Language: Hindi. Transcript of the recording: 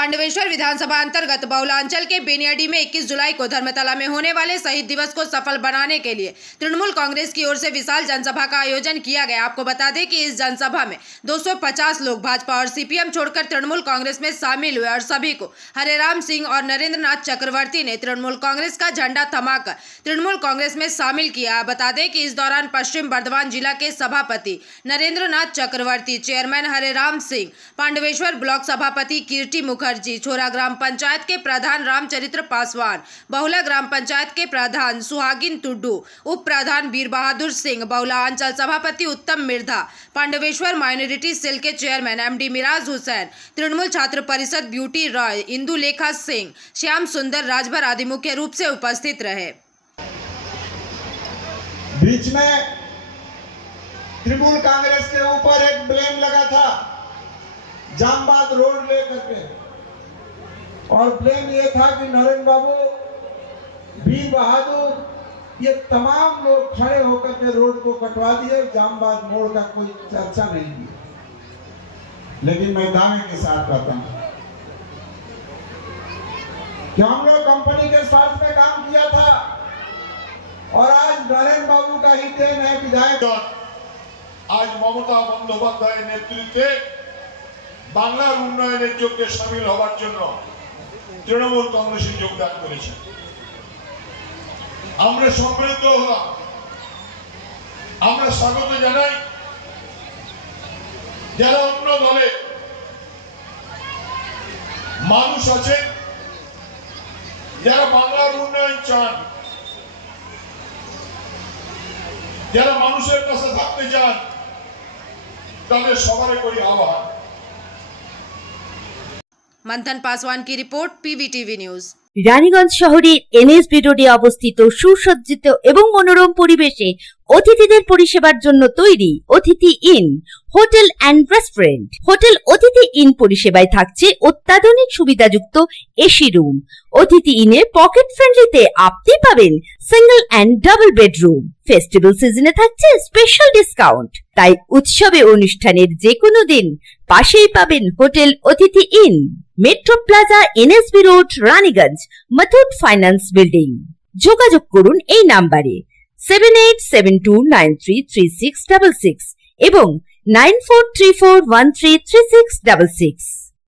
पांडवेश्वर विधानसभा अंतर्गत बहुलांचल के बेनियाडी में 21 जुलाई को धर्मतला में होने वाले शहीद दिवस को सफल बनाने के लिए तृणमूल कांग्रेस की ओर से विशाल जनसभा का आयोजन किया गया। आपको बता दें कि इस जनसभा में 250 लोग भाजपा और सीपीएम छोड़कर तृणमूल कांग्रेस में शामिल हुए और सभी को हरेराम सिंह और नरेंद्र नाथ चक्रवर्ती ने तृणमूल कांग्रेस का झंडा थमाकर तृणमूल कांग्रेस में शामिल किया। बता दें कि इस दौरान पश्चिम बर्धमान जिला के सभापति नरेंद्र नाथ चक्रवर्ती, चेयरमैन हरेराम सिंह, पांडवेश्वर ब्लॉक सभापति कीर्ति मुखर्जी, छोरा ग्राम पंचायत के प्रधान रामचरित्र पासवान, बहुला ग्राम पंचायत के प्रधान सुहागिन टुड्डू, उप प्रधान वीर बहादुर सिंह, बहुला अंचल सभापति उत्तम मिर्धा, पांडवेश्वर माइनॉरिटी सेल के चेयरमैन एमडी मिराज हुसैन, तृणमूल छात्र परिषद ब्यूटी रॉय, इंदु लेखा सिंह, श्याम सुंदर राजभर आदि मुख्य रूप से उपस्थित रहे। बीच में तृणमूल कांग्रेस के ऊपर एक ब्लेम लगा था जामबाग रोड लेकर के, और ब्लेम ये था कि नरेंद्र बाबू, वीर बहादुर, ये तमाम लोग खड़े होकर के रोड को कटवा दिए, जामबाग मोड़ का कोई चर्चा नहीं की। लेकिन मैं दावे के साथ कहता हूं कि हम लोग कंपनी के स्वार्थ में काम किया था और आज नरेंद्र बाबू का ही देन है। विधायक आज ममता बंदोपाध्याय नेतृत्वे बांग्लार उन्नयনের যোগে শামিল হওয়ার জন্য তৃণমূল কংগ্রেসে যোগদান করেছে। আমরা সম্মিলিত হলাম, আমরা স্বাগত জানাই যারা অন্য দলে মানুষ আছেন, যারা বাংলার উন্নয়ন চান, যারা মানুষের পাশে থাকতে চান, তাদের সবারই করি আহ্বান। मंथन पासवान की रिपोर्ट, पीवीटीवी न्यूज। রানীগঞ্জ শহরের এনএসবি রোডে অবস্থিত সুসজ্জিত এবং মনোরম পরিবেশে অতিথিদের পরিষেবার জন্য তৈরি অতিথি in hotel and restaurant. Hotel অতিথি ইন পরিষেবায় থাকছে অত্যাধুনিক সুবিধাযুক্ত এসি রুম। অতিথি ইনে পকেট ফ্রেন্ডলিতে আপনি পাবেন single and double bedroom. Festival সিজনে থাকছে স্পেশাল ডিসকাউন্ট। তাই উৎসবে অনুষ্ঠানের যে কোনো দিন পাশেই পাবেন হোটেল অতিথি in, metro plaza, NSB road, Raniganj, Muthoot finance building. যোগাযোগ করুন এই নাম্বারে 7872933666 এবং 9434133666।